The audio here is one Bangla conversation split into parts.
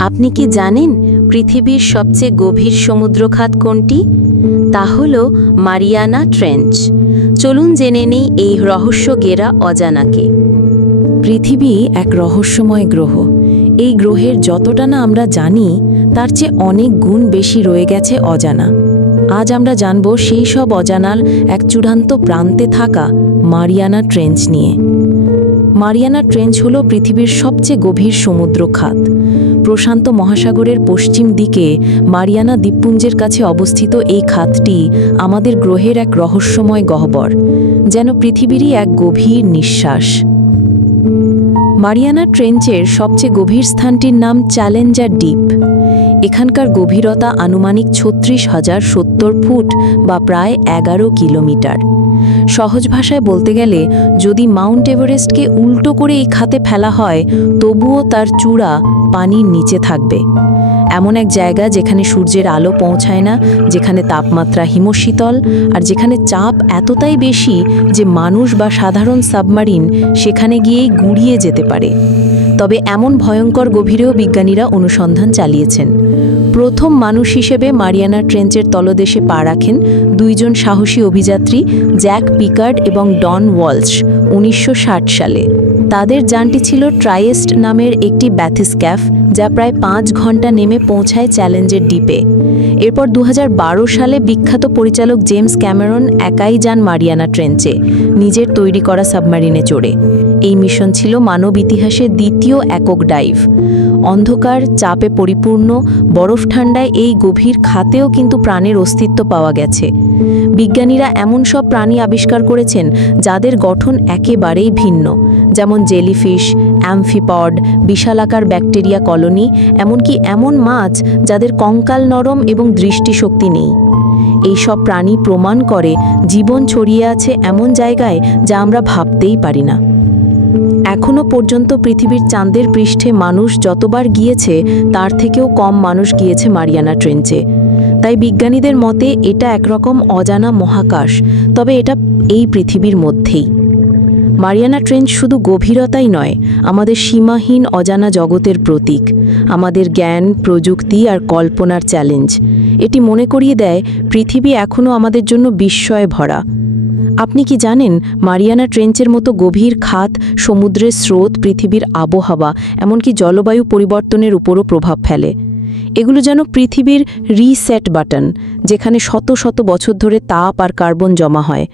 আপনি কি জানেন পৃথিবীর সবচেয়ে গভীর সমুদ্রখাত কোনটি? তা হল মারিয়ানা ট্রেঞ্চ। চলুন জেনে নেই এই রহস্য গেরা অজানাকে। পৃথিবী এক রহস্যময় গ্রহ। এই গ্রহের যতটা না আমরা জানি, তার চেয়ে অনেক গুণ বেশি রয়ে গেছে অজানা। আজ আমরা জানব সেই সব অজানার এক চূড়ান্ত প্রান্তে থাকা মারিয়ানা ট্রেঞ্চ নিয়ে। মারিয়ানা ট্রেঞ্চ হল পৃথিবীর সবচেয়ে গভীর সমুদ্র খাত প্রশান্ত মহাসাগরের পশ্চিম দিকে মারিয়ানা দ্বীপপুঞ্জের কাছে অবস্থিত এই খাতটি আমাদের গ্রহের এক রহস্যময় গহ্বর, যেন পৃথিবীরই এক গভীর নিঃশ্বাস। মারিয়ানা ট্রেঞ্চের সবচেয়ে গভীর স্থানটির নাম চ্যালেঞ্জার ডিপ এখানকার গভীরতা আনুমানিক ছত্রিশ হাজার সত্তর ফুট বা প্রায় এগারো কিলোমিটার। সহজ ভাষায় বলতে গেলে, যদি মাউন্ট এভারেস্টকে উল্টো করে এই খাতে ফেলা হয়, তবুও তার চূড়া পানির নিচে থাকবে। এমন এক জায়গা যেখানে সূর্যের আলো পৌঁছায় না, যেখানে তাপমাত্রা হিমশীতল, আর যেখানে চাপ এতটাই বেশি যে মানুষ বা সাধারণ সাবমারিন সেখানে গিয়েই গুড়িয়ে যেতে পারে। তবে এমন ভয়ঙ্কর গভীরেও বিজ্ঞানীরা অনুসন্ধান চালিয়েছেন। প্রথম মানুষ হিসেবে মারিয়ানা ট্রেঞ্চের তলদেশে পা রাখেন দুইজন সাহসী অভিযাত্রী, জ্যাক পিকার্ড এবং ডন ওয়ালস উনিশশো ষাট সালে। তাদের যানটি ছিল ট্রাইয়েস্ট নামের একটি ব্যাথিস্ক্যাফ, যা প্রায় পাঁচ ঘণ্টা নেমে পৌঁছায় চ্যালেঞ্জের ডিপে। এরপর দু হাজার বারো সালে বিখ্যাত পরিচালক জেমস ক্যামেরন একাই যান মারিয়ানা ট্রেঞ্চে, নিজের তৈরি করা সাবমারিনে চড়ে। এই মিশন ছিল মানব ইতিহাসের দ্বিতীয় একক ডাইভ। অন্ধকার, চাপে পরিপূর্ণ, বরফ ঠান্ডায় এই গভীর খাতেও কিন্তু প্রাণের অস্তিত্ব পাওয়া গেছে। বিজ্ঞানীরা এমন সব প্রাণী আবিষ্কার করেছেন যাদের গঠন একেবারেই ভিন্ন। যেমন জেলিফিশ, অ্যামফিপড, বিশালাকার ব্যাকটেরিয়া কলোনি, এমনকি এমন মাছ যাদের কঙ্কাল নরম এবং দৃষ্টিশক্তি নেই। এই সব প্রাণী প্রমাণ করে জীবন ছড়িয়ে আছে এমন জায়গায় যা আমরা ভাবতেই পারি না। এখনও পর্যন্ত পৃথিবীর চাঁদের পৃষ্ঠে মানুষ যতবার গিয়েছে, তার থেকেও কম মানুষ গিয়েছে মারিয়ানা ট্রেঞ্চে। তাই বিজ্ঞানীদের মতে এটা একরকম অজানা মহাকাশ, তবে এটা এই পৃথিবীর মধ্যেই। মারিয়ানা ট্রেঞ্চ শুধু গভীরতাই নয়, আমাদের সীমাহীন অজানা জগতের প্রতীক, আমাদের জ্ঞান, প্রযুক্তি আর কল্পনার চ্যালেঞ্জ। এটি মনে করিয়ে দেয়, পৃথিবী এখনও আমাদের জন্য বিস্ময়ে ভরা আপনি কি জানেন মারিয়ানা ট্রেঞ্চের মতো গভীর খাত, সমুদ্রের স্রোত, পৃথিবীর আবহাওয়া, এমনকি জলবায়ু পরিবর্তনের উপরও প্রভাব ফেলে? এগুলো যেন পৃথিবীর রিসেট বাটন, যেখানে শত শত বছর ধরে তাপ আর কার্বন জমা হয়।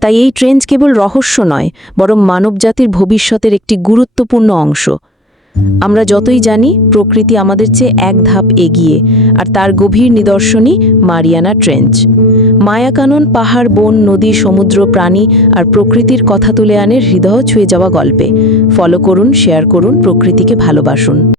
তাই এই ট্রেঞ্চ কেবল রহস্য নয়, বরং মানবজাতির ভবিষ্যতের একটি গুরুত্বপূর্ণ অংশ। আমরা যতই জানি, প্রকৃতি আমাদের চেয়ে এক ধাপ এগিয়ে, আর তার গভীর নিদর্শনই মারিয়ানা ট্রেঞ্চ। মায়াকানন পাহাড়, বন, নদী, সমুদ্র, প্রাণী আর প্রকৃতির কথা তুলে আনে, হৃদয় ছুঁয়ে যাওয়া গল্পে। ফলো করুন শেয়ার করুন, প্রকৃতিকে ভালোবাসুন।